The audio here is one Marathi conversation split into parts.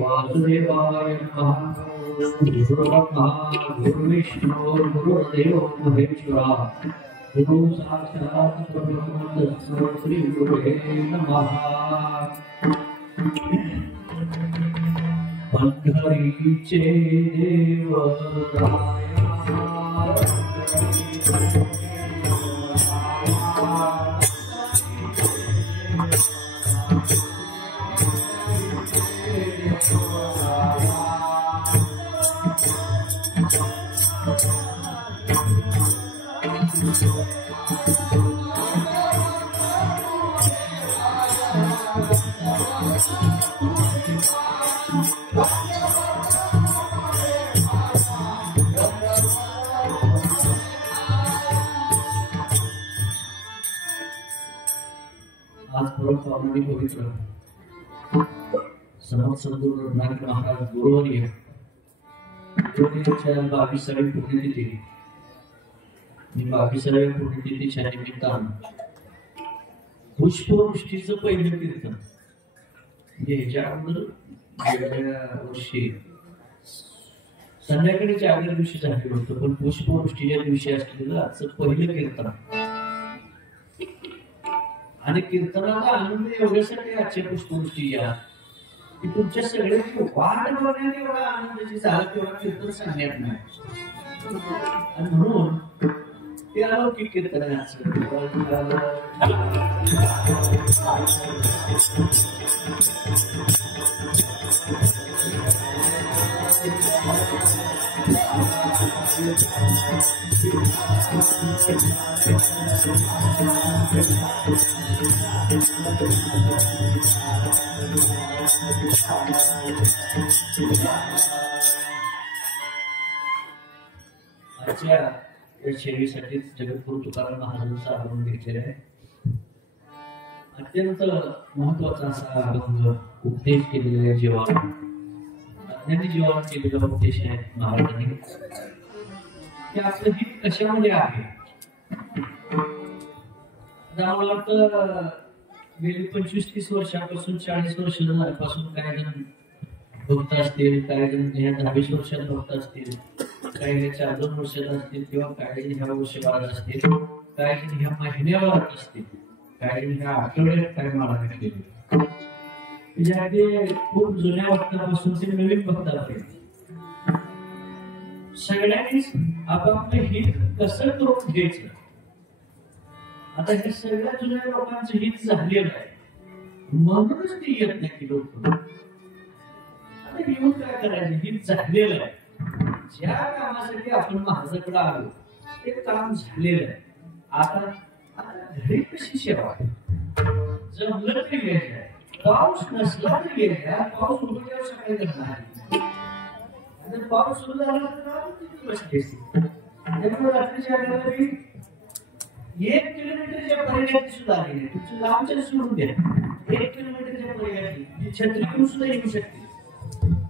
वासुदेवाय नमः। गुरुर्ब्रह्मा गुरुर्विष्णु गुरुर्देवो महेश्वरः गुरु साक्षात् परब्रह्म तस्मै श्री गुरुवे नमः। पंढरीचे देवराया सद्गुरु रघुनाथ महाराज गुरुवर्य गुरुच्या 22वी पुण्यतिथी 22व्या पुण्यतिथीच्या निमित्तानं पुष्पवृष्टीचं पहिलं कीर्तन ह्याच्या अगोदर गेल्या वर्षी संध्याकाळी आदल्या दिवशी झालेलं होतं, पण पुष्पवृष्टीच्या दिवशी असलेलं आजचं पहिलं कीर्तन आणि कीर्तनाचा आनंद एवढ्यासाठी आजच्या पुष्पवृष्टी या की तुमच्या सगळ्यांची वाट बघण्यात एवढा आनंदाची चाल तेवढा कीर्तन सांगण्यात नाही आणि म्हणून ते अलौकिक कीर्तन आजच्या या शैलीसाठी जगद्गुरु तुकाराम महाराजांचा अभंग घेतलेला आहे. अत्यंत महत्वाचा असा अभंग उपदेश केलेला आहे. जीवन अज्ञानी जीवन केलेला उपदेश आहे महाराजांनी. की आपलं हित कशामध्ये आहे. मला वाटतं गेली 25-30 वर्षापासून 40 वर्ष झाल्यापासून काही जण भक्त असतील, काही जण ह्या 10-20 वर्षात भक्त असतील, काही 4-2 वर्षात असतील, किंवा काही जण ह्या वर्षभरात असतील, काही जण ह्या महिन्याभरात असतील, काही जण ह्या आठवड्यात काही माळा घातलेली. म्हणजे खूप जुन्या भक्तापासून ते नवीन भक्तापर्यंत सगळ्यांनीच आपापलं हित कसं करून घ्यायचं. आता हे सगळ्या जुन्या लोकांचं हित झालेलं आहे म्हणूनच ते येत नाही की लोक. आता येऊन काय करायचं. हित झालेलं आहे. ज्या कामासाठी आपण महाराजांकडे आलो ते काम झालेलं आहे. आता घरी कशी सेवा. जमलं तरी घ्यायचं. पाऊस नसला तरी घ्यायचा. पाऊस उघडल्यावर सकाळी करणार. आणि पाऊस सुरू झाला तर बसली. त्यामुळे रात्रीच्या वेळेला 1 किलोमीटरच्या पर्यंत सुद्धा आली नाही. तुमची लांबच्या सोडून द्या. 1 किलोमीटरच्या पर्यंत छत्री घेऊन सुद्धा येऊ शकते,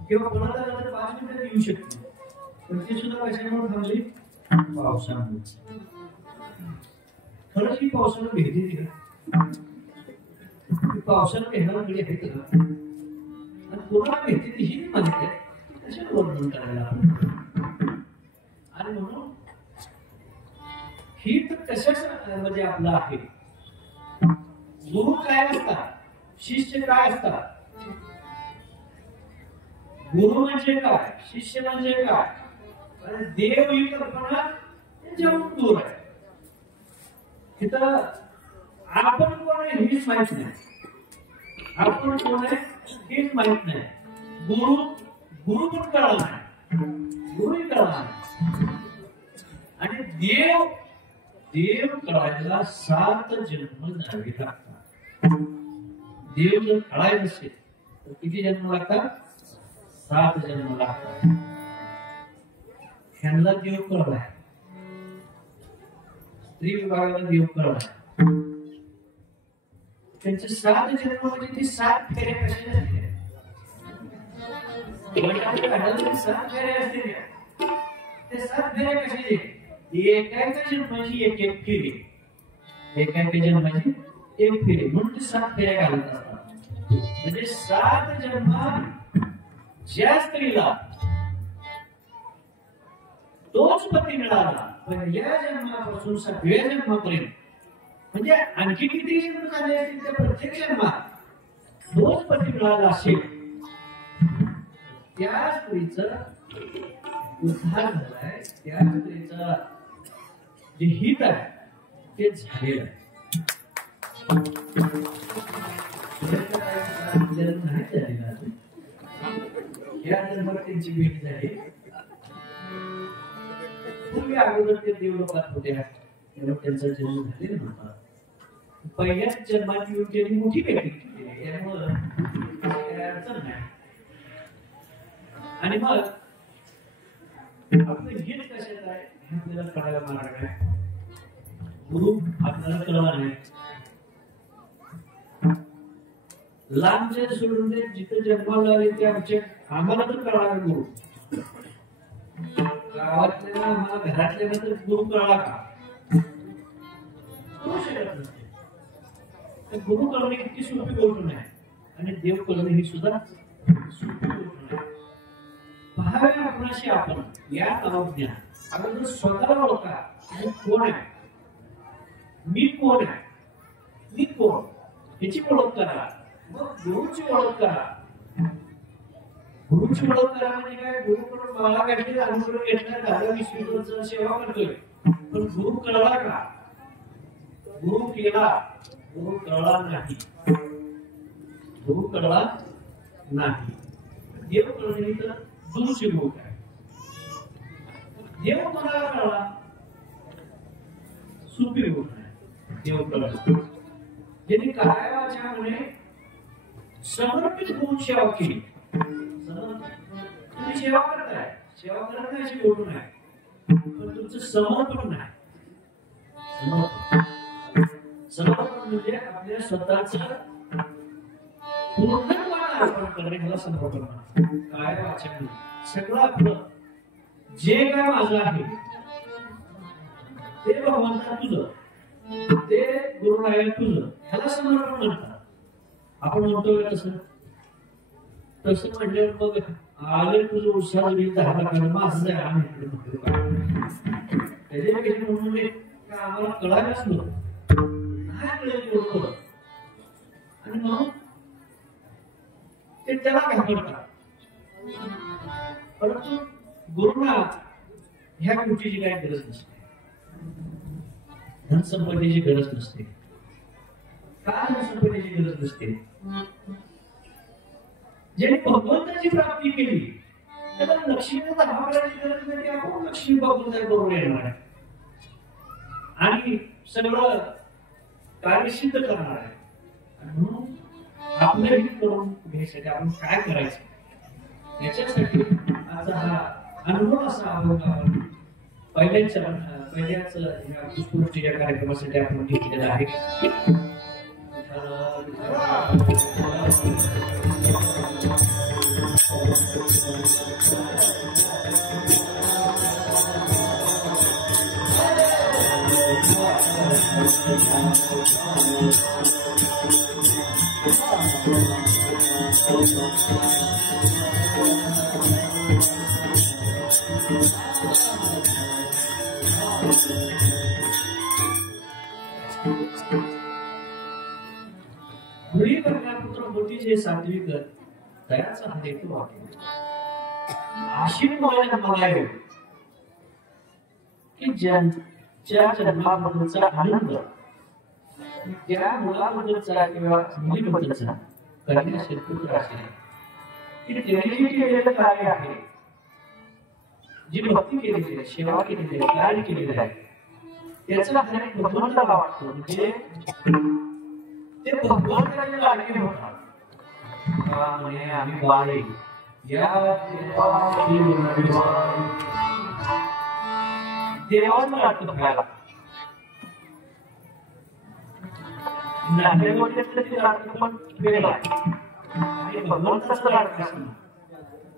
किंवा कोणाला 5 मिनिटात येऊ शकते. पण ती सुद्धा कशामुळे थांबली. पावसामुळे. खरंच ही पावसाला भेटी दिली का. पावसाला भेटणारी आहेत का. आणि कोणाला भेटते ती ही माहिती आहे. कशाला वर्णन करायला. आणि म्हणून ही तर कशामध्ये आपला आहे. गुरु काय असतात, शिष्य काय असतात. गुरु म्हणजे काय, शिष्य म्हणजे काय. आणि देव ही कल्पना त्याच्याहून दूर आहे. तिथं आपण कोण आहे हेच माहित नाही. आपण कोण आहे हेच माहित नाही. गुरु पण कळला नाही. गुरुही कळला नाही. आणि देव कळायला 7 जन्म जावे लागतात. देव जर कळायचं असेल तर किती जन्म लागतात. 7 जन्म लागतात. ह्यांना देव कळलाय. स्त्री विभागाला देव कळलाय. त्यांचे 7 जन्म म्हणजे ती 7 फेऱ्या कशा झाल्या. 7 फेऱ्या असतील. ते 7 फेऱ्या कशाचे. एका जन्माची एक फेरी. एका जन्माची एक फेरी म्हणून ते 7 फेऱ्या घालत असतात. म्हणजे 7 जन्मात ज्या स्त्रीला तोच पती मिळाला पहिल्या जन्मापासून 7व्या जन्मापर्यंत, म्हणजे आणखी किती जन्म झाले असतील त्या प्रत्येक जन्मात तोच पती मिळाला असेल, त्या स्त्रीचं उद्धार झालाय. त्या स्त्रीचं जे हित आहे ते झालेलं आहे. या जन्मात त्यांची भेट झाली. पूर्वी अगोदर ते देव लोकात होते तेव्हा त्यांचा जन्म झालेला नव्हता. पहिल्याच जन्मात येऊन त्यांनी मोठी भेट केली. त्यामुळं अडचण नाही. आणि मग आपलं हित कशात आहे हे आपल्याला कळायला मार्ग आहे. गुरु आपल्याला कळला नाही. लांबचे सोडून दे. जिथे जन्माला आले ते आम्हाला तर कळला गुरु. गावातल्या आम्हाला घरातल्या तर गुरु कळला का. गुरु कळणे इतकी सोपी गोष्ट नाही. आणि देव कळणे ही सुद्धा सोपी गोष्ट नाही. पहावे आपणाशी आपण या अवज्ञा. अगोदर स्वतःला ओळखा. कोण आहे मी. कोण आहे मी. कोण याची ओळख करा. मग गुरुची ओळख करा. गुरुची ओळख करा म्हणजे काय. गुरुकडून मला काहीतरी अनुग्रह घेतला. 10-20 वर्ष सेवा करतोय. पण गुरु कळला का. गुरु केला. गुरु कळला नाही. गुरु कळला नाही. देव कळणे तर दूरची गोष्ट आहे. देव कोणाला कळला? सुपी होत नाही देव कळला ज्यांनी काय वाचनामुळे समर्पित होऊन सेवा केली. तुम्ही सेवा करताय, सेवा करत नाही अशी गोष्ट नाही, पण तुमचं समर्पण नाही. समर्पण म्हणजे आपल्या स्वतःच पूर्णपणे अर्पण करणे, ह्याला समर्पण म्हणतात. काय वाचन सगळं आपलं जे काय माझं आहे ते भगवंता तुझं, ते गुरुराया तुझं, ह्याला समर्पण म्हणतात. आपण म्हणतो तसं तसं म्हणल्यावर मग आले तुझं उत्साह झाला कारण माझं आहे आम्ही त्याच्यापेक्षा म्हणून आम्हाला कळायलाच नाही कळेल आणि मग ते त्याला घाबरतात. परंतु गुरुना ह्या गोष्टीची काही गरज नसते, धनसंपत्तीची गरज नसते. काय धनसंपत्तीची गरज नसते? ज्याने भगवंताची प्राप्ती केली त्याला लक्ष्मीचा धावा करायची गरज नाही. आपण लक्ष्मी भगवंता बरोबर येणार आहे आणि सगळं कार्य सिद्ध करणार आहे. म्हणून आपलं हित करून घ्यायसाठी आपण काय करायचं याच्यासाठी आता हा अनुभव असा आपण पहिल्याच या पुष्पवृष्टीच्या कार्यक्रमासाठी आपण घेतलेला आहे. पुत्र सात्विक दयाचा हा हेतू आहे. आशीर्वाद मला की ज्या जन्माबद्दलचा आनंद त्या मुलाबद्दलचा किंवा मुलीबद्दलचा करण्यास पुत्र असेल की त्याने जे केलेलं कार्य आहे, जी भक्ती केलेली आहे, सेवा केलेली आहे, कार्य केलेलं आहे, त्याचा फरक भगवंताला वाटतो. म्हणजे ते भगवंताचे लाडके होतात. आम्ही बाळे या देवाला वाटतं खायला नाही पण वेगळा आणि भगवंताचं लाडकं असणं,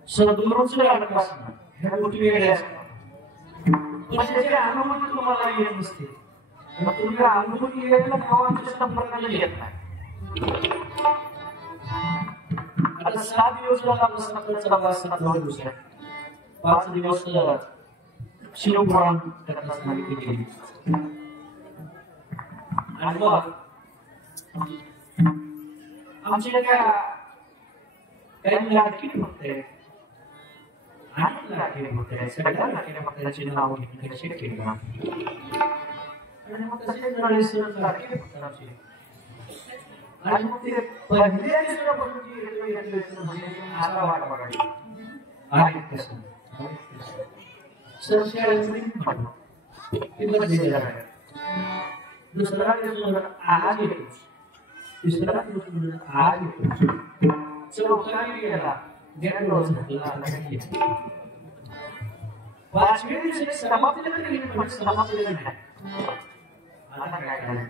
सद्गुरूंचं लाडकं असणं ह्या गोष्टी वेगळ्या असतात. पण त्याची अनुभूती तुम्हाला येत नसते. मग तुम्ही अनुभूती यायला भावांच्या संपर्काला येत नाही. आता 7 दिवस झाला आपला सकाळचा वास 7 दिवस आहे. 5 दिवस शिवपुराण करण्यास सांगितले गेले. आणि मग आमच्या काही लाडकी भक्त आहेत, अनेक लाडके भक्त आहेत, सगळ्या लाडक्या भक्तांचे नाव घेतले शक्य नाही. आणि मग तसेच नळेश्वर लाडके भक्त आमचे आणि मग ते पहिल्या दिवसापासून आता वाट बघायची आहे कसं दुसरा दिवस आज येतो, तिसरा दिवस आज येतो, चौथा गेला पाचव्या दिवशी समाप्ती समाप्ती नाही. आता काय करायचं?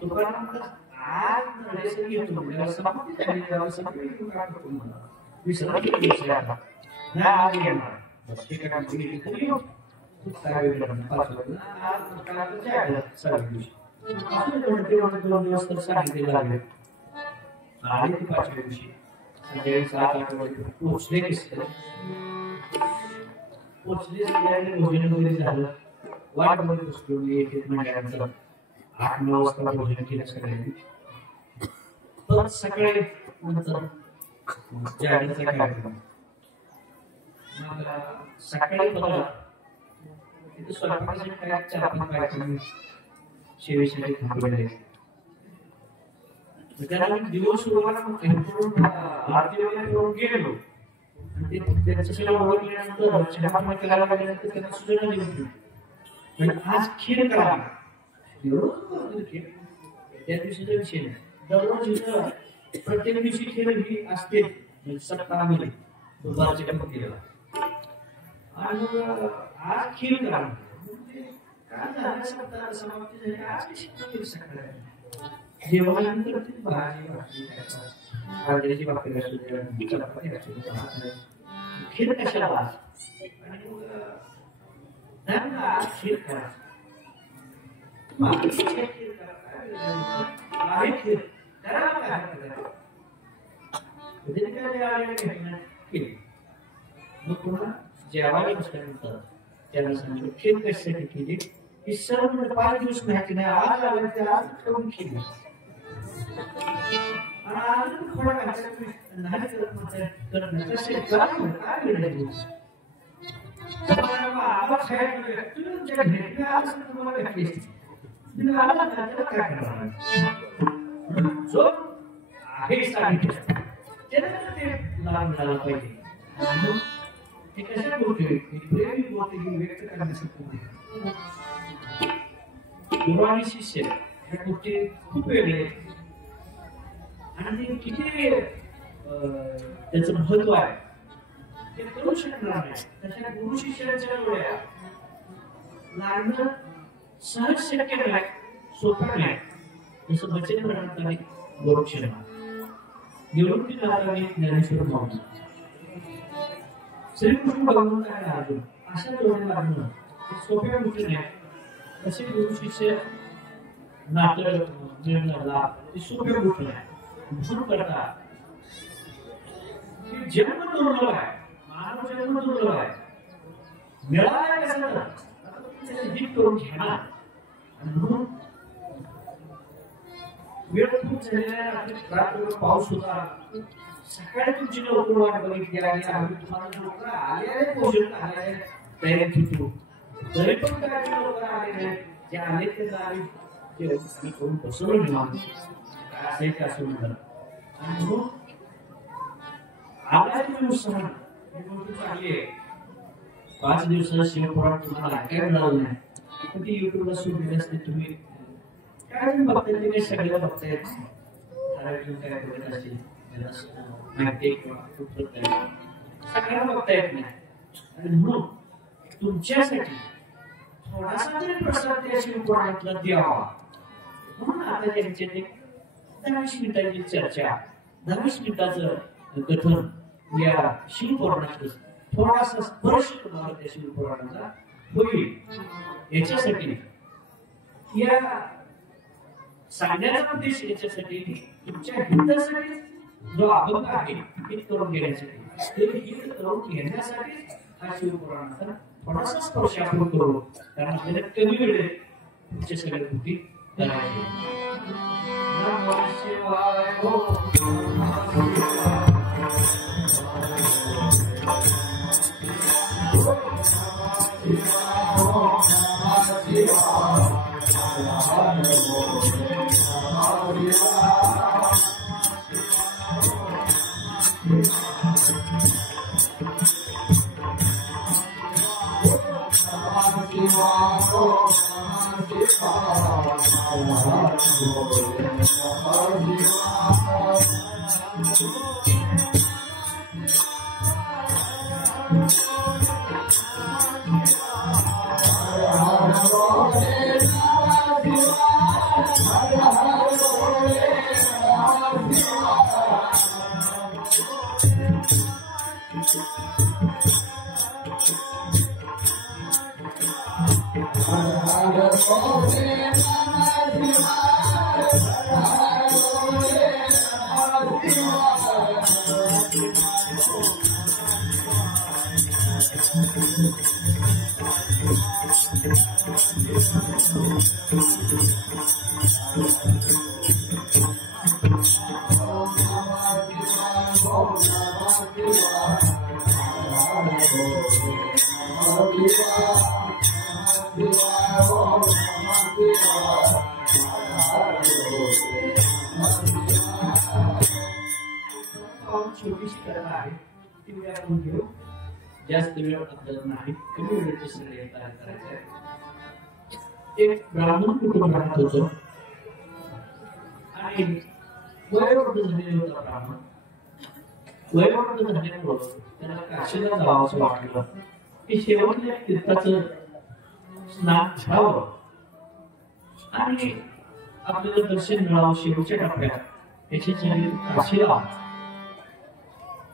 तुकाराम आज नळेश्वर येतो म्हणजे समाप्ती झाली त्यावर समाप्ती काय करतो मला विसरा दिवस आता नाही आज येणार बस ठीक आहे तुम्ही तरी येऊ काय वेगळं पाचव्या आज कालच्या आल्या सगळ्या दिवशी असं म्हणते 2 दिवस तर सांगितले लागले आणि ती पाचव्या दिवशी संध्याकाळी 7-8 वाजता पोहोचले कसं पोहोचले सगळ्यांनी भोजन वगैरे झालं वाट बघत बसलो मी एक महिन्यानंतर 8-9 वाजता भोजन केलं सगळ्यांनी. परत सकाळी नंतर जाण्याचा कार्यक्रम सकाळी बघा तिथे स्वयंपाकासाठी काय 4-5 बायकांनी शेवेसाठी थांबलेले त्याला दिवस सुरुवात आरती वगैरे करून गेलो आणि ते त्यांचं सगळं ओळखल्यानंतर चहा करायला लागल्यानंतर त्यांना सूचना दिली पण आज खीर करा एवढं खीर त्या दिवशीचा विषय नाही दररोज इथं प्रत्येक दिवशी खीर ही असते सप्ताहामध्ये दुपारच्या पत्तीला आणि आज खीर करा काय झालं सप्ताह समाप्ती झाली आज खीर सकाळी जेवणानंतर ती भाजी भाकरी भाकरी असू द्या चपाती असू द्या खीर कशाला आणि मग खीर करा आहे खीर करा मग पुन्हा जेवायला बसल्यानंतर त्याला सांगितलं खीर कशासाठी केली की सर्व 5 दिवस माहिती नाही आज आलं ते आज करून खीर अजून थोडा नाही करत म्हणतात कसे काय मिळाले आवाज खायला तुमच्या घरी आज तुम्हाला काय जो आहे सांगितलं त्यानंतर ते लाभ मिळाला पाहिजे ते कशा गोष्टी प्रेमी गोष्टी व्यक्त करण्यासाठी गुरु आणि शिष्य ह्या गोष्टी खूप वेगळे आणि किती त्याचं महत्व आहे ते करू शकणार नाही त्याच्या गुरु शिष्याच्या डोळ्या लागणं सहज शक्य नाही सोपं नाही जसं बचत करणारी गोरक्षणा निवृत्ती नावाने ज्ञानेश्वर माऊली श्रीकृष्ण भगवंताने अर्जुन अशा डोळ्या लागणं सोप्या गोष्टी नाही तसे गुरु शिष्य नातं निर्णयाला ते सोप्या गोष्टी नाही म्हणून करतात की जन्म दुर्लभ आहे मानव जन्म दुर्लभ आहे मिळाला कसं हित करून घेणार आणि म्हणून वेळ खूप झालेला रात्रभर पाऊस होता सकाळी तुमची लवकर वाट बघितली आणि आम्ही तुम्हाला लवकर आले पोषण आले तयारीत होतो तरी पण काय लवकर आले नाही जे आले ते आम्ही ते करून बसवलं निवांत असे का असं म्हणतात आणि म्हणून आला तुम्ही उत्साह ही गोष्ट चांगली आहे 5 दिवसात शिवपुराण तुम्हाला ऐकायला मिळालं नाही पण ती युट्यूबला सुरू असते तुम्ही काय बघताय ते काही सगळं बघतायत ठराविक काय बघत असेल माहिती सगळ्यांना बघता येत नाही आणि म्हणून तुमच्यासाठी थोडासा तरी प्रसाद त्या शिवपुराणातला द्यावा म्हणून आता त्यांचे ते 10 मिनिटांची चर्चा 10 मिनिटाचं कथन या शिवपुराणातलं थोडासा स्पर्श तुम्हाला त्या शिवपुराणाचा होईल याच्यासाठी या सांगण्याचा उद्देश याच्यासाठी तुमच्या हितासाठी जो अभंग आहे हित करून घेण्यासाठी ते हित करून घेण्यासाठी हा शिवपुराणाचा थोडासा स्पर्श आपण करू कारण आपल्याला कमी वेळेत तुमच्या सगळ्या गोष्टी करायच्या नमः शिवाय ती वेळ आपण घेऊ. जास्त वेळ आपल्याला नाही, कमी वेळेचे सगळे तयार करायचे आहे. एक ब्राह्मण कुटुंब राहत होतं आणि वयोवृद्ध झालेला होता ब्राह्मण. वयोवृद्ध झाल्यामुळं त्याला काशीला जावंसं वाटलं की शेवटच्या तीर्थाचं स्नान घ्यावं आणि आपल्याला दर्शन मिळावं. शेवटच्या टप्प्यात त्याचे शरीर काशीला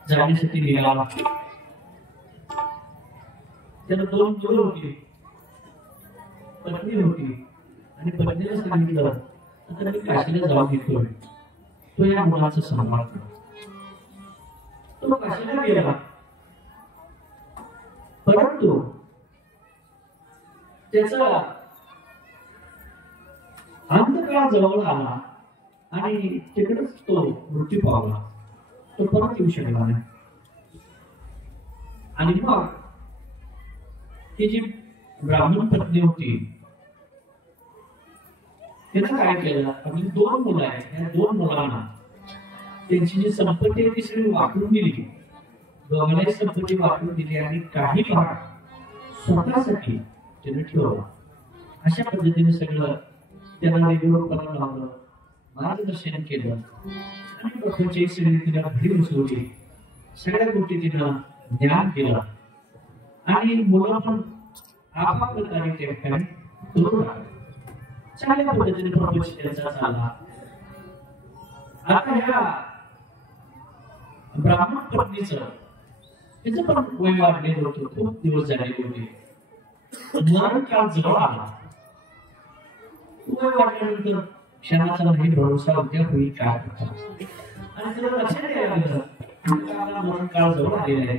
जाण्यासाठी निघाला. त्याला दोन मुलं होती, पत्नी होती आणि पत्नीला सांगितलं आता मी काशीला जाऊन येतोय, तो या मुलाचा सांभाळ कर. तो काशीला गेला, परंतु त्याचा अंतकाळ जवळ आला आणि तिकडेच तो मृत्यू पावला. तो परत येऊ शकला नाही. आणि मग ही जी ब्राह्मण पत्नी होती त्यानं काय केलं, आपली दोन मुलं आहेत, या दोन मुलांना त्यांची जी संपत्ती आहे ती सगळी वापरून दिली. दोघांनाही संपत्ती वापरून दिली आणि काही भाग स्वतःसाठी त्याने ठेवला. अशा पद्धतीने सगळं त्यांना रेडिओवर लावलं, मार्गदर्शन केलं आणि प्रभूची सगळी तिला घरी बसवली. सगळ्या गोष्टी तिनं ज्ञान दिलं आणि मुलं पण आपापल्या त्या ठिकाणी करू लागले. चांगल्या पद्धतीने प्रपंच त्यांचा चालला. आता ह्या ब्राह्मण पत्नीचं त्याचं पण वय वाढलेलं होतं, खूप दिवस झाले होते. मरण काळ जवळ आला. वय वाढल्यानंतर क्षणाचा नाही भरोसा उद्या होईल काय होता. आणि त्याला लक्षात यायला लागलं मरण काळ जवळ आलेला आहे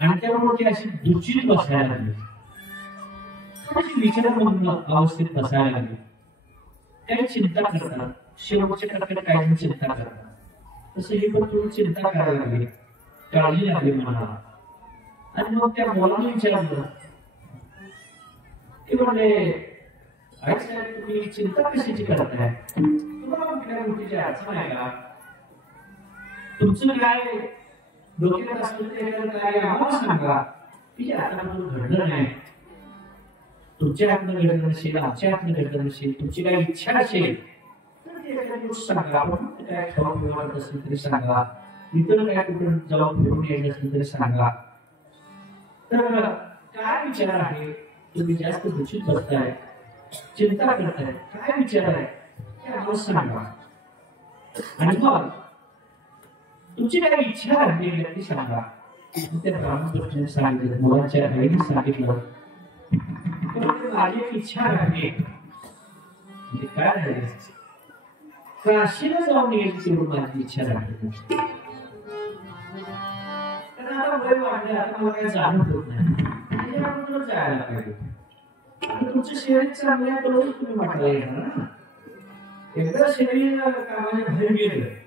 आणि त्यामुळे ती अशी दुचित बसायला लागली, विचारमग्न अवस्थेत बसायला लागली. काही चिंता करतात, शेवटच्या टप्प्यात काही चिंता करतात, तसं ही पण थोडी चिंता करायला लागली, काळजी लागली मनाला. आणि मग त्या मुलाने विचारलं की म्हणले आई साहेब तुम्ही चिंता कशाची करताय, तुम्हाला कुठल्या गोष्टीची अडचण आहे का, तुमचं काय डोक्यात असलं तर काय आम्हाला सांगा की आतापर्यंत घडलं नाही. तुमच्या हातनं घडलं नसेल, आमच्या हातनं घडलं नसेल, तुमची काही इच्छा असेल तर ती एखादी गोष्ट सांगा. आपण काय खाऊन पिवत असेल तरी सांगा, इतर काय कुठं जाऊन फिरून यायचं असेल तरी सांगा. तर काय विचार आहे, तुम्ही जास्त दूषित बसताय, चिंता करताय, काय विचार आहे ते आम्हाला सांगा. आणि मग तुमची काही इच्छा आहे ती सांगा. त्या ब्राह्मण सांगितलं, मुलाच्या आईने सांगितलं माझी इच्छा आहे. म्हणजे काय आहे, काशीला जाऊन यायची तेवढी माझी इच्छा आहे. कारण आता वय वाढलं, आता मला काही जाणं होत नाही, त्याच्याबरोबर जायला पाहिजे. तुमचं शरीर चांगलं आहे बरोबर तुम्ही म्हटलं येणार ना. एकदा शरीर कामाच्या बाहेर गेलं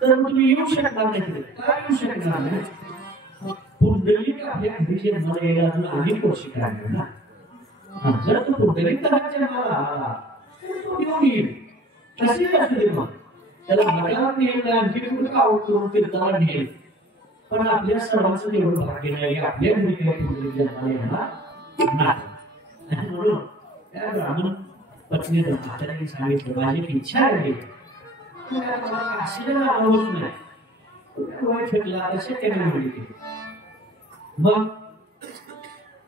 तर तुम्ही येऊ शकणार नाही. काय येऊ शकणार नाही, पुंडलिक आपल्या घरी जन्माला यायला अजून अनेक वर्ष लागले ना. जर तो पुंडलिक जन्माला आला तर तो येऊन येईल. कसे असते मग त्याला मठात नेईल, आणखी कुठं आवडतो तीर्थाला नेईल, पण आपल्या सर्वांचं तेवढं भाग्य नाही आपल्या घरी काही पुंडलिक जन्माला येणार नाही. म्हणून त्या ब्राह्मण पत्नीने म्हाताऱ्याने सांगितलं माझी इच्छा आहे काशीला जाणं नाही. वय फेकला तसे त्याने म्हणले. मग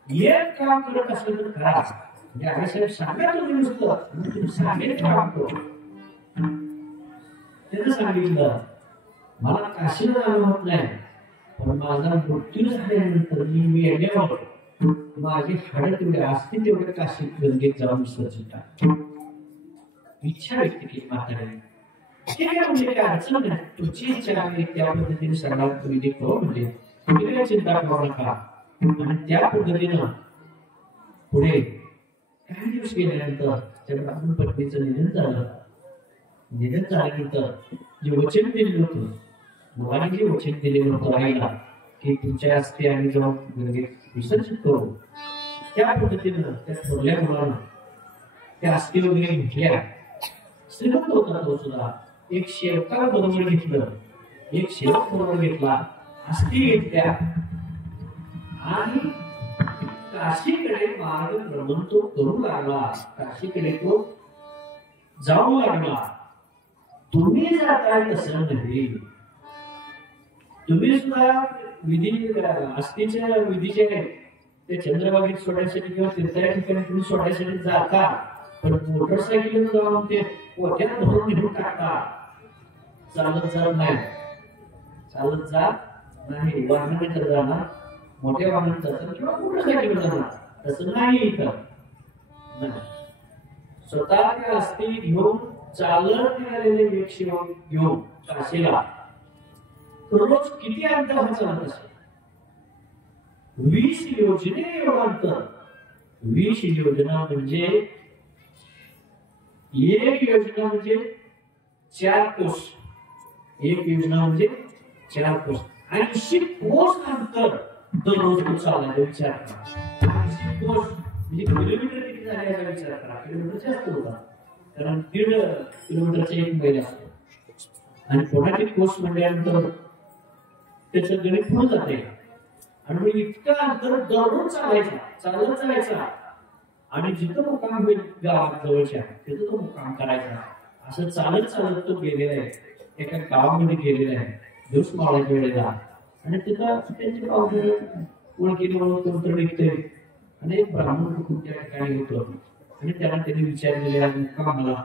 एक काम करत असेल तर करा, म्हणजे आईसाहेब सांगा तुम्ही नुसतं तुम्ही सांगेल काम करू. त्यानं सांगितलं मला काशीला जाणं होत नाही, पण माझा मृत्यू झाल्यानंतर मी येण्यावर माझी हाडं तेवढे असतील तेवढे काशीत गंगेत जाऊन विसर्जित इच्छा व्यक्त केली म्हाताऱ्याने. ठीक आहे म्हणजे काय अडचण नाही, तुमची इच्छा आहे त्या पद्धतीने सर्वात तुम्ही करू, म्हणजे तुम्ही काय चिंता करू नका. आणि त्या पद्धतीनं पुढे काही दिवस गेल्यानंतर त्या ब्राह्मण पत्नीचं निधन झालं. निधन झाल्यानंतर जे वचन दिलेलं होतं, मुलाने जे वचन दिलेलं होतं आईला की तुमच्या हस्ते आम्ही जाऊन विसर्जित करू, त्या पद्धतीनं त्या थोरल्या मुलानं त्या अस्थी वगैरे घेतल्या. श्रीमंत होता तो सुद्धा. एक शेवकाला बरोबर घेतलं एक सेवक बरोबर घेतला, अस्थी घेतल्या आणि काशीकडे मार्गक्रमण तो करू लागला. काशीकडे तो जाऊ लागला. तुम्ही जाताय तसं नाही. तुम्ही सुद्धा विधी अस्थीच्या विधीचे ते चंद्रभागेत सोडायसाठी किंवा तीर्थाच्या ठिकाणी तुम्ही सोडायसाठी जाता, पण मोटरसायकल जाऊन ते पोत्यात धरून निघून टाकता. चालत जात नाही, चालत जात नाही. वाहनाने तर जाणार, मोठ्या वाहनात जातात किंवा मोटरसायकल जाणार, तसं नाही. इथं नाही. स्वतः ते अस्थी घेऊन चालत निघालेले एक सेवक घेऊन काशीला रोज किती अंतर चालत असेल? 20 योजने एवढं अंतर. 20 योजना म्हणजे एक योजना म्हणजे 4 कोस. एक योजना म्हणजे 4 कोस. 80 कोस अंतर दररोज तो चालायचा. विचार करा, 80 कोस म्हणजे किलोमीटर किती झाले याचा विचार करा. किलोमीटर जास्त होता, कारण 1.5 किलोमीटरचा 1 मैल असतो आणि कोणाचे कोस म्हटल्यानंतर त्याचं गणित पुढे जाते. आणि मग इतका अंतर दररोज चालायचा, चालत जायचा आणि जिथं मुक्काम होईल गावात जवळच्या तिथं तो मुक्काम करायचा. असं चालत चालत तो गेलेला आहे. एका गावामध्ये गेलेला आहे दिवस मावळाच्या वेळेला. आणि तिथं त्यांची पावडर ओळखीने कोणतं निघते आणि एक ब्राह्मण कुटुंब त्या ठिकाणी होतं. आणि त्याला त्यांनी विचारलेले मुक्कामाला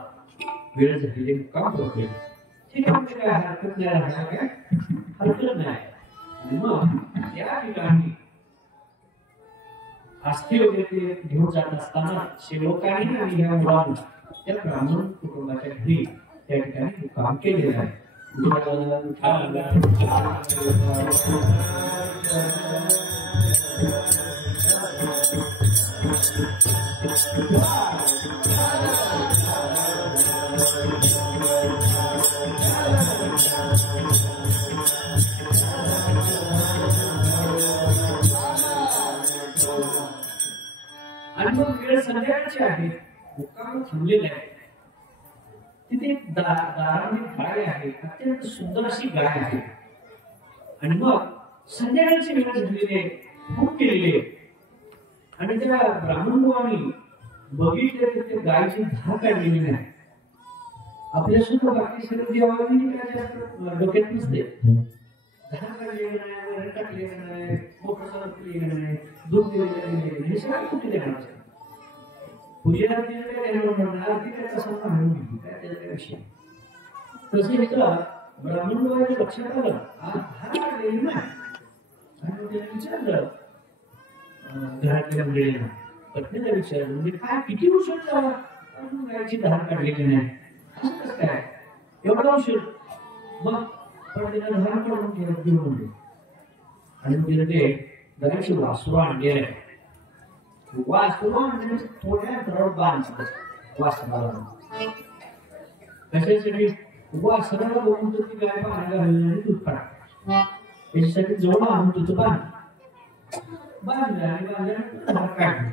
वेळ झालेली, मुक्काम करतोय. ठीक आहे, काय हरकत नाही, काय हरकत नाही. मग त्या ठिकाणी अस्थी वगैरे घेऊन जात असताना सेवकाने आणि ह्या मुलांना त्या ब्राह्मण कुटुंबाच्या घरी त्या ठिकाणी मुक्काम केलेलं आहे. आणि मग वेळ संध्याकाळची आहे, मुक्काम थांबलेला आहे. तिथे एक दाराने गाय आहे, अत्यंत सुंदर अशी गाय आहे. आणि मग संध्याकाळची वेळ झालेली आहे, भूक केलेली आहे. आणि त्या ब्राह्मण मुलांनी बघितलं तर त्या गायची धार काढलेली नाही. आपल्या सुद्धा बाकी सगळं देवानी काय जास्त डोक्यात नसते. धार काढलेली नाही, वगैरे टाकलेलं नाही, मोठं चालवलेलं नाही, दूध दिलेलं नाही, हे सगळं कुठे देणार? पूजेला विषय तसं इथं ब्राह्मण लोकांच्या लक्षात आलं, धार काढलेली नाही. आणि त्याने विचारलं घरातल्या मुलीला, पत्नीला विचारलं, म्हणजे काय किती उशीर झाला अजून गायची धार काढलेली नाही, असं कसं काय एवढा उशीर? मग पण त्याला धार काढून घेऊन म्हणले. आणि मग तिला ते गायची वासरू आणली आहे. वासरू म्हणजे थोड्या घरावर बांधतात वासराला. कशासाठी? वासराला बघून तर ती गाय पाण्याला घालली आणि दूध काढते. त्याच्यासाठी जवळ आणून तिथं बांधलं आणि बांधल्यानंतर धार काढली.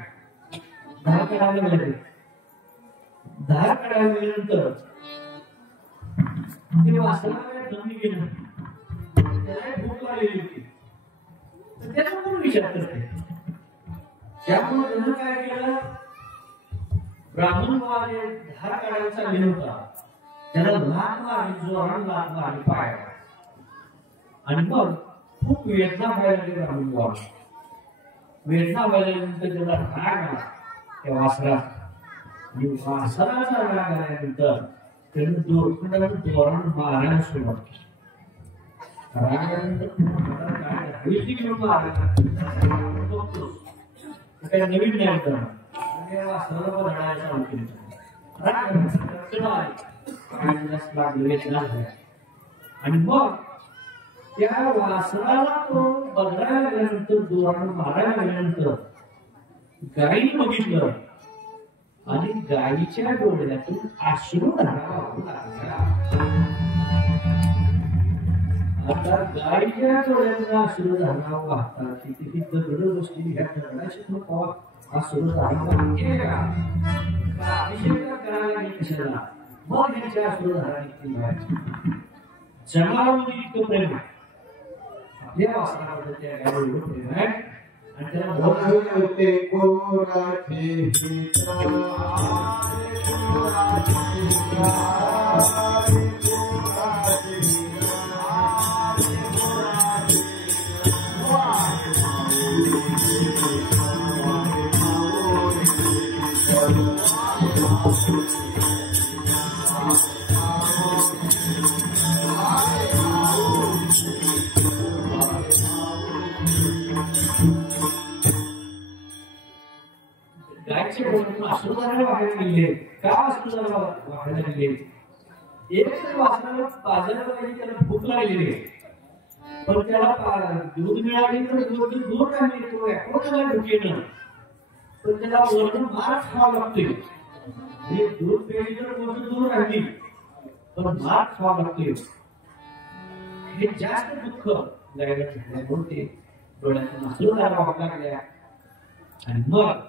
धार काढायला लागले. धार काढायला गेल्यानंतर ते वासराला काय जमिनी गेलं, त्याला भूक लागलेली होती. तर त्याला कोण विचार करते? त्यामुळे त्यानं काय केलं, ब्राह्मण मुलाने धार काढायला चालले होता, त्याला लाथ मारली, जोराने लाथ मारली पायाला. आणि मग खूप वेदना व्हायला लागली ब्राह्मण मुलाला. वेदना व्हायला नंतर त्याला राग आला त्या वासरात. आणि वासराचा राग आल्यानंतर त्यानं जोराने मारायला सुरुवात केली. राग आल्यानंतर काय हवेची घेऊन मारायला बघतोस, काही नवीन नाही करणार. वासराला बदलायला चालू केलं. आणि मग त्या वासराला तो बदलायला गेल्यानंतर, जोरानं मारायला गेल्यानंतर गायीने बघितलं आणि गायीच्या डोळ्यातून अश्रू धारा वाहू लागल्या. आता गायीच्या डोळ्यातून अश्रू धारा वाहतात, किती दगड गोष्टी ह्या दगडाशी अश्रू धारा वाहते का? अभिषेक करायला कशाला? मग ह्याच्या अश्रू धारा निघतील. जनावरांमध्ये इतकं प्रेम आहे आपल्या वासनाबद्दल त्या गायला एवढं प्रेम आहे आणि त्याला बोलते कोराचे गायचे बोलून अश्रुधारा वाहायला गेले का अश्रुधारा वाहायला गेले एक तर वासनाला बाजारात पाहिजे त्याला भूक लागलेली आहे पण त्याला दूध मिळाली तर दूध काय मिळतो कोणाला भुकेनं पण त्याला वरून मार खावा लागतोय हे दूध प्यायली तर गोष्ट दूर राहिली पण मार खावा लागतोय हे जास्त दुःख गायला झाल्यामुळे ते डोळ्यातून अश्रुधारा वाहू लागल्या आणि मग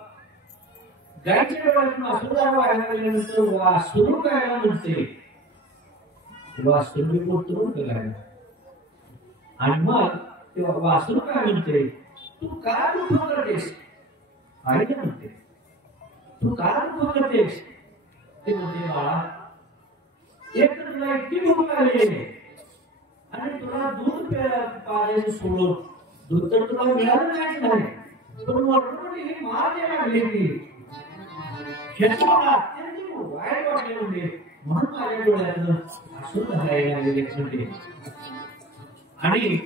गायच्या डोळ्यातून अश्रुधारा व्हायला गेल्यानंतर वासरू गायला म्हणते वासरू पोटरून गायला आणि मग ते वासरू काय म्हणते तू का दुःख करतेस आई काय म्हणते तू का दुःख करतेस ते म्हणते बाळा एक तर तुला इतकी भूक लागली आणि तुला दूध पाजायचं सोडून दूध तर तुला मिळालं नाही पण वरून मार द्यायला लागली ती अत्यंत वाईट वाटले म्हणजे म्हणून माझ्या डोळ्यातनं अश्रू धरायला लागलेले होते आणि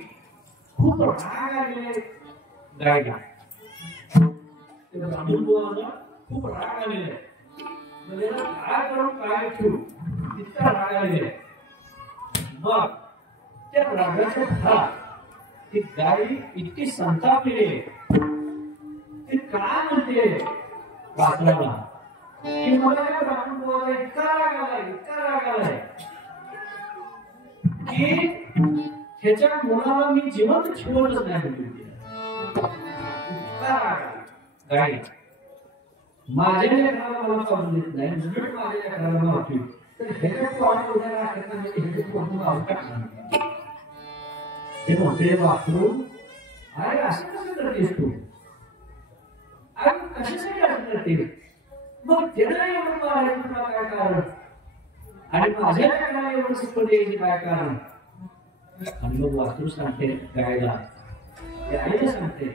खूप राग आलेले गायला ते ब्राह्मण बुवाला खूप राग आलेला म्हणजे काय करून काय ठेवू इतका राग आलेला मग त्या रागाच्या भरात ती गाय इतकी संतापलेली ती काय म्हणते वासराला की मला या ब्राह्मण बुवाला इतका राग आलाय की ह्याच्या मुलाला मी जिवंत ठेवतच नाही इतका राग गाय माझ्या लेकराला मला पाहून देत नाही म्हणून माझ्या लेकराला मारतो तर ह्याच्या पोटात उद्या राखत नाही ह्याच्या पोटात अवकाश नाही ते म्हणते वासरू अरे असं कसं करतेस तू अरे कशासाठी असं करतेस मग त्याला एवढं मारायचं तुला काय कारण आणि माझ्या लेकराला एवढं शिकवण द्यायचे काय कारण आणि मग वासरू सांगते गायला आईला सांगते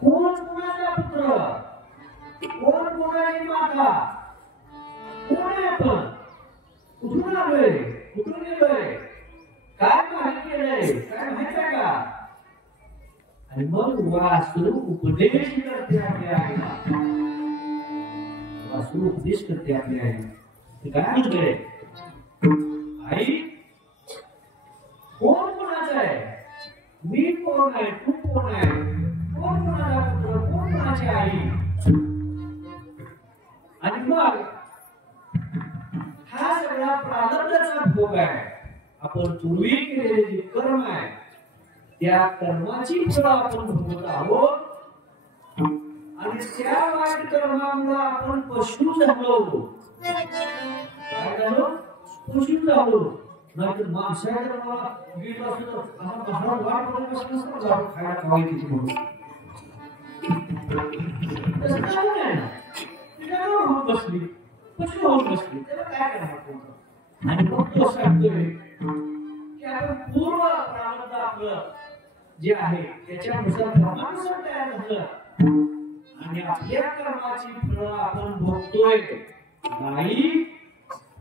कोण कोणाचा पुत्र कोण कोणाची माता कोण आहे आपण कुठून आलोय कुठून गेलोय काय माहिती केलंय काय माहित आहे का आणि मग वासरू उपदेश करते आपल्या आईला वासरू उपदेश करते आपल्या आईला ते काय म्हणते आई कोण कोणाचं आहे मी कोण आहे तू कोण आहे कोण कोणाचा पुत्र कोण कोणाची आई आणि मग हा सगळा प्रारब्धाचा भोग आहे आपण पूर्वी केलेले जे कर्म आहे त्या कर्माची फळं आपण भोगत आहोत आणि त्या वाईट कर्मामुळे आपण पशु झालो काय झालो पशु झालो नाहीतर माणसाच्या कर्माला गेलो असतो तर आपण वाट बघत बसलो असतो जाऊन खायला खावायची म्हणून तसं काय नाही ना होऊन बसली पशु होऊन बसली त्याला काय करणार आणि मग तो सांगतोय की आपण पूर्व प्रारब्ध आपलं जे आहे त्याच्यानुसार कर्मानुसार तयार झालं आणि आपल्या कर्माची फळं आपण भोगतोय नाही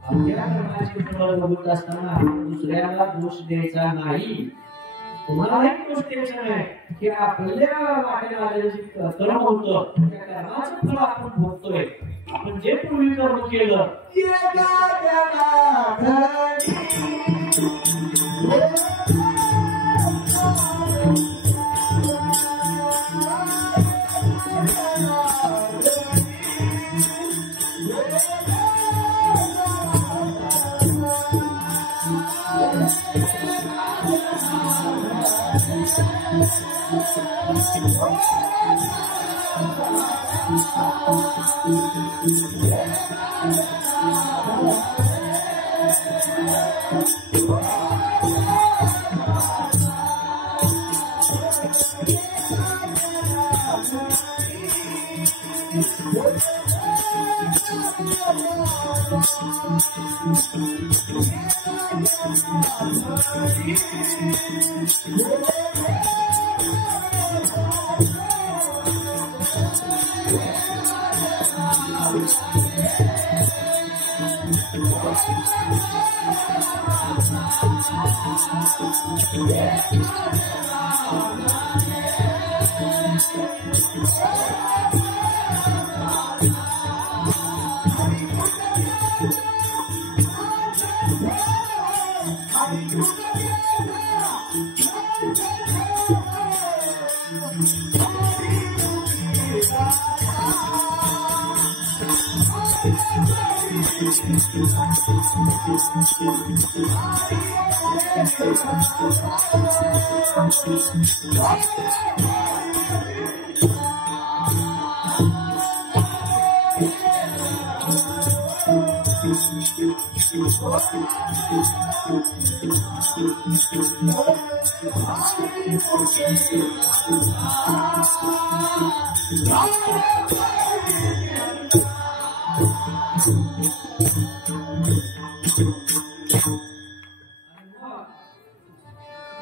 आपल्या कर्माची फळं भोगत असताना दुसऱ्याला दोष द्यायचा नाही कोणालाही दोष द्यायचा नाही की आपल्या वाटेला आलेलं जे कर्म होतं त्या कर्माचं फळ आपण भोगतोय आपण जे पूर्वी कर्म केलं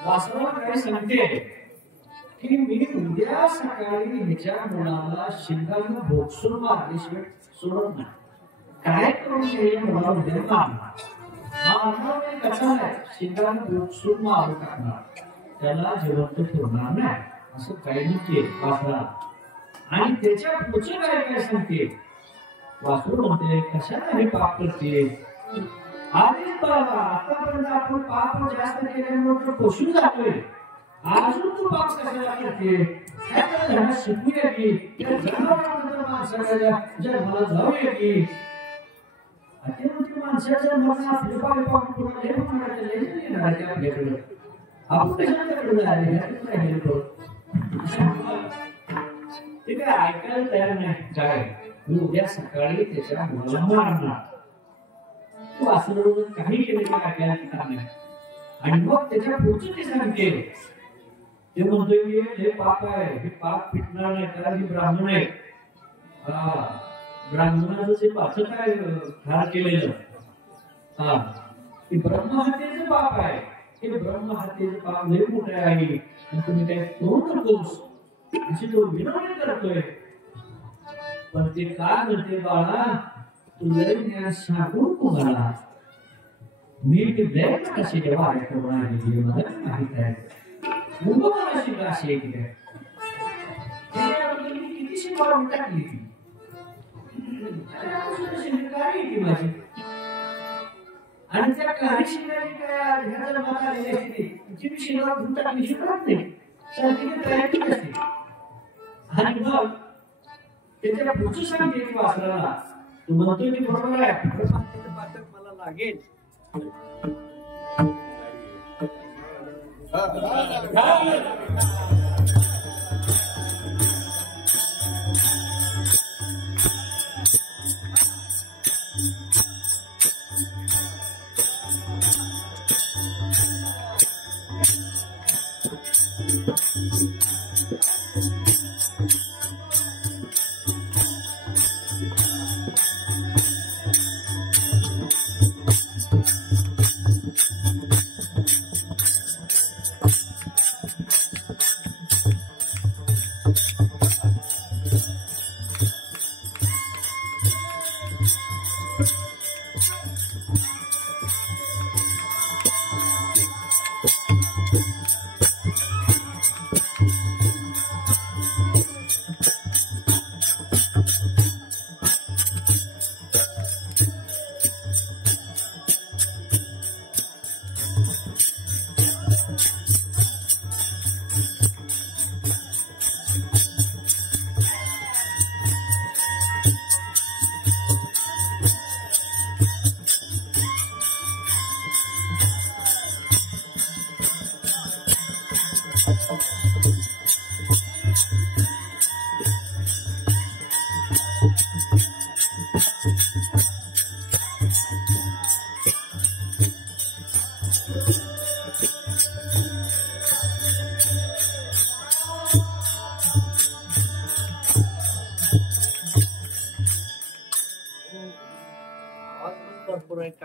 वास्तवात काय सांगते की मी उद्या सकाळी ह्याच्या मुलाला शिंगाला भोगसून मारल्याशिवाय सोडत नाही. काय करून हे मुला उद्या मारणार कसा नाही, शिंगाला भोगसून मारू टाकणार, त्याला जिवंत ठेवणार नाही असं काही नसते वासरा. आणि त्याच्या पुढचे काय सांगते वासरू म्हणते कशाला हे पाप करते. अरे बाबा आतापर्यंत आपण पाप जास्त केल्यामुळे पोषून जातोय, अजून तू पाप कशाला करते. त्याला शिकूया की त्या जनावरांनंतर माणसाला जन्माला जाऊया की. ते म्हणते माणसाच्या मनात आपले पाय पाप कुणाला हे म्हणायचं येणार ते आपल्याकडे. आपण कशाकडे जायला ते काय ऐकायला तयार नाही. काय मी उद्या सकाळी त्याच्या मुलाला मारणार, तू असं काही केलं आपल्याला काम नाही. आणि मग त्याच्या पुढचं ते सांगते, ते म्हणतोय की हे पाप आहे, हे पाप फिटणार नाही कारण हे ब्राह्मण आहे. ब्राह्मणाचं जे पाच काय ठार केलेलं ते ब्रह्महत्येचं पाप आहे. हे ब्रह्महत्येचं पाप लय मोठे आहे आणि तुम्ही काय करू नकोस अशी तो विनवणी करतोय. पण ते काय म्हणते बाळा तू लय ज्ञान सांगून तुम्हाला मी दैव कशी जेव्हा ऐकवणार आहे मला माहित आहे. मुंबई शिका अशी एक किती शिकवा टाकली ती माझी. आणि त्या काही शिकण्याची काय ह्याला मला तिची मी शिकवा टाकली शिकवत नाही सारखी तयारी असते. आणि मग त्याच्या पुढचं सांगते की वासराला तू म्हणतोय की बरोबर आहे पाठक मला लागेल.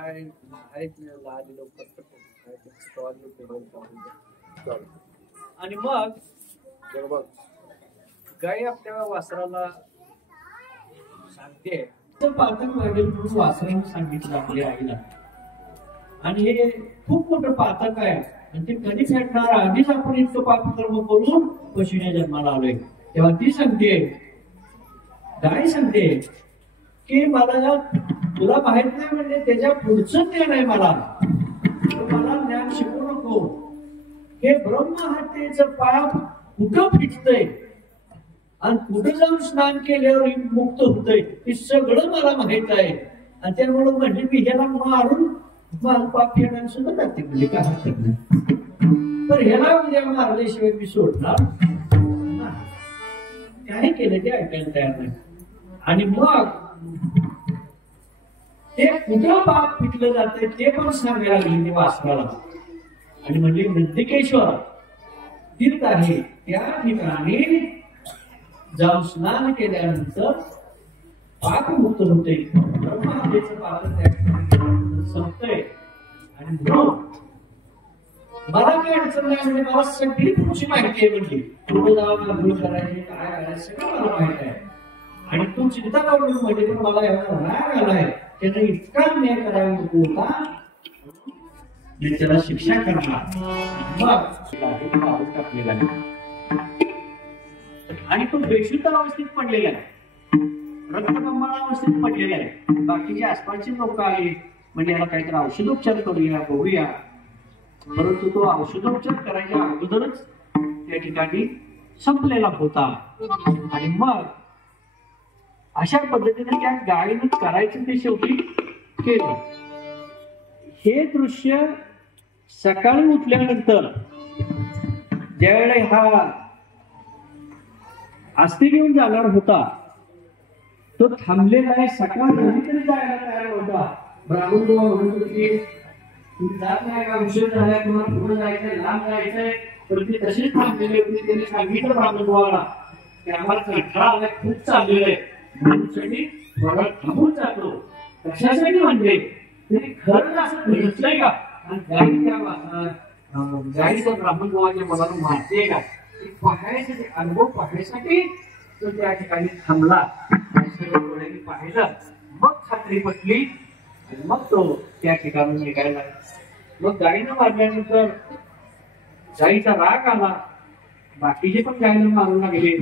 काय आहेत आधी लवकर काय ते स्टॉल ठेवायचं. आणि मग बरोबर गाय आपल्या वासराला सांगते पातक वाढेल म्हणून वासराने सांगितलं आपल्या आईला. आणि हे खूप मोठं पातक आहे आणि ते कधी फेडणार, आधीच आपण इतकं पापकर्म करून पशुच्या जन्माला आलोय. तेव्हा ती सांगते, गाय सांगते की मला तुला माहित नाही म्हणजे त्याच्या पुढचं ज्ञान आहे मला ज्ञान शिकू नको. हे ब्रह्महत्येचं पाप कुठं फिटतंय आणि कुठं जाऊन स्नान केल्यावर मुक्त होतंय हे सगळं मला माहित आहे. आणि त्यामुळे म्हणजे मी ह्याला मारून मला पाप फेडायला सुद्धा जाते, म्हणजे काय हरकत नाही. तर ह्याला उद्या मारल्याशिवाय मी सोडणार काय केलं ते ऐकायला तयार नाही. आणि मग ते कुठं पाप पिटलं जाते ते पण सांगायला लागले ते वासराला. आणि म्हणजे मृत्तिकेश्वर तीर्थ आहे त्या ठिकाणी जाऊन स्नान केल्यानंतर पाप मुक्त होते, ब्रह्महत्येचं पाप संपतंय. आणि म्हणून मला काय अडचण नाही, म्हणजे मला सगळी तुमची माहिती आहे. म्हणजे पुढे जाऊन आंघोळ करायची काय करायचं सगळं मला माहित आहे. आणि तू चिंता करू म्हणजे मला एवढा राग आलाय त्याने इतका न्याय करायला नको होता, मी त्याला शिक्षा करणार. मग टाकलेला आणि तो बेशुद्ध अवस्थेत पडलेला आहे, रक्तबंबाळ अवस्थेत पडलेला आहे. बाकीचे आसपासचे लोक आले म्हणजे याला काहीतरी औषधोपचार करूया बघूया, परंतु तो औषधोपचार करायच्या अगोदरच त्या ठिकाणी संपलेला होता. आणि मग अशा पद्धतीने त्या गायीने करायचं ते शेवटी केलं. हे दृश्य सकाळी उठल्यानंतर ज्यावेळी हा अस्थि घेऊन जाणार होता तो थांबलेला आहे. सकाळ झाली तरी जायला तयार होता. ब्राह्मण जेव्हा म्हणत होते की तुम्ही जात नाही का, उशीर झालाय, तुम्हाला पुढे जायचंय, लांब जायचंय, तर ते तसेच थांबलेले होते. त्यांनी सांगितलं ब्राह्मण जेव्हा की आम्हाला कंटाळा आलाय, खूप चाललेलं आहे म्हणून थोडा थांबून जातो. कशासाठी म्हणजे त्यांनी खरंच असं घडलंय का, आणि गाडीच्या ब्राह्मण जेव्हाच्या मनाला मारते का पाहायसाठी, अनुभव पाहण्यासाठी तो त्या ठिकाणी थांबला. पाहिलं मग खात्री पटली आणि मग तो त्या ठिकाणी निघायला. मग गाडीनं मारल्यानंतर गाईचा राग आला, बाकीचे पण गायला मारू लागले.